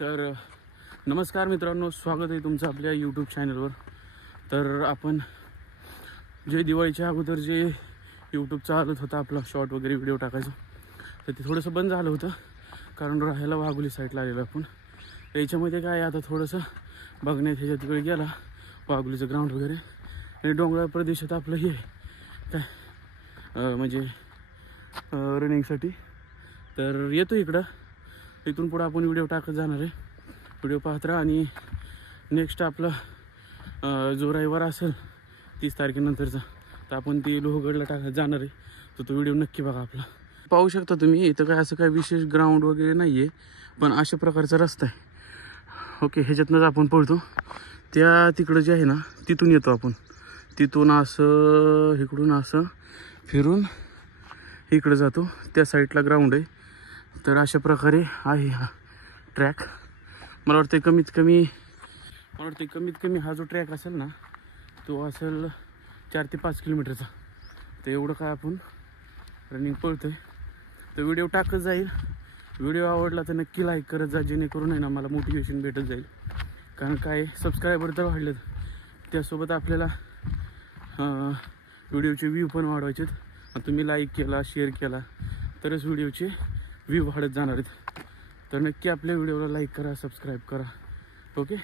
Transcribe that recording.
तर नमस्कार मित्रांनो, स्वागत आहे तुमचं आपल्या यूट्यूब चॅनलवर। तर आपण जे दिवाळीच्या अगोदर जे यूट्यूब चालत होता आपला शॉर्ट वगैरे व्हिडिओ टाकायचं, तर ते थोडंसं बंद झालं होतं कारण राहायला वाघोली साईडला आलेलो आपण। याच्यामध्ये काय आता थोडंसं बघण्यात ह्याच्या तिकडे गेला, वाघोलीचं ग्राउंड वगैरे आणि डोंगराळ प्रदेशात आपलं हे काय म्हणजे रनिंगसाठी तर येतो इकडं। इथून पुढे आपण व्हिडिओ टाकत जाणार आहे, व्हिडिओ पाहत राहा। आणि नेक्स्ट आपला जो रविवार असेल 30 तारखेनंतरचा, तर आपण ती लोहगडला टाकत जाणार आहे, तर तो व्हिडिओ नक्की बघा आपला। पाहू शकता तुम्ही, इथं काय असं काय विशेष ग्राउंड वगैरे नाही आहे, पण अशा प्रकारचा रस्ता आहे। ओके, ह्याच्यातनंच आपण पळतो, त्या तिकडं जे आहे ना तिथून येतो आपण, तिथून असं इकडून असं फिरून इकडं जातो, त्या साईडला ग्राउंड आहे। तर अशा प्रकारे आहे हा ट्रॅक। मला वाटतं कमीत कमी हा जो ट्रॅक असेल ना, तो असेल 4 ते 5 किलोमीटरचा। तर एवढं काय आपण रनिंग पळतोय, तर व्हिडिओ टाकत जाईल। व्हिडिओ आवडला तर नक्की लाईक करत जा, जेणेकरून आहे ना मला मोटिवेशन भेटत जाईल। कारण काय सबस्क्रायबर तर वाढलेत, त्यासोबत आपल्याला व्हिडिओचे व्ह्यू पण वाढवायचे। तुम्ही लाईक केला, शेअर केला तरच व्हिडिओचे व्ह्यू वाढत जाणार आहेत। तर नक्की आपल्या व्हिडिओला लाईक करा, सबस्क्राईब करा। ओके।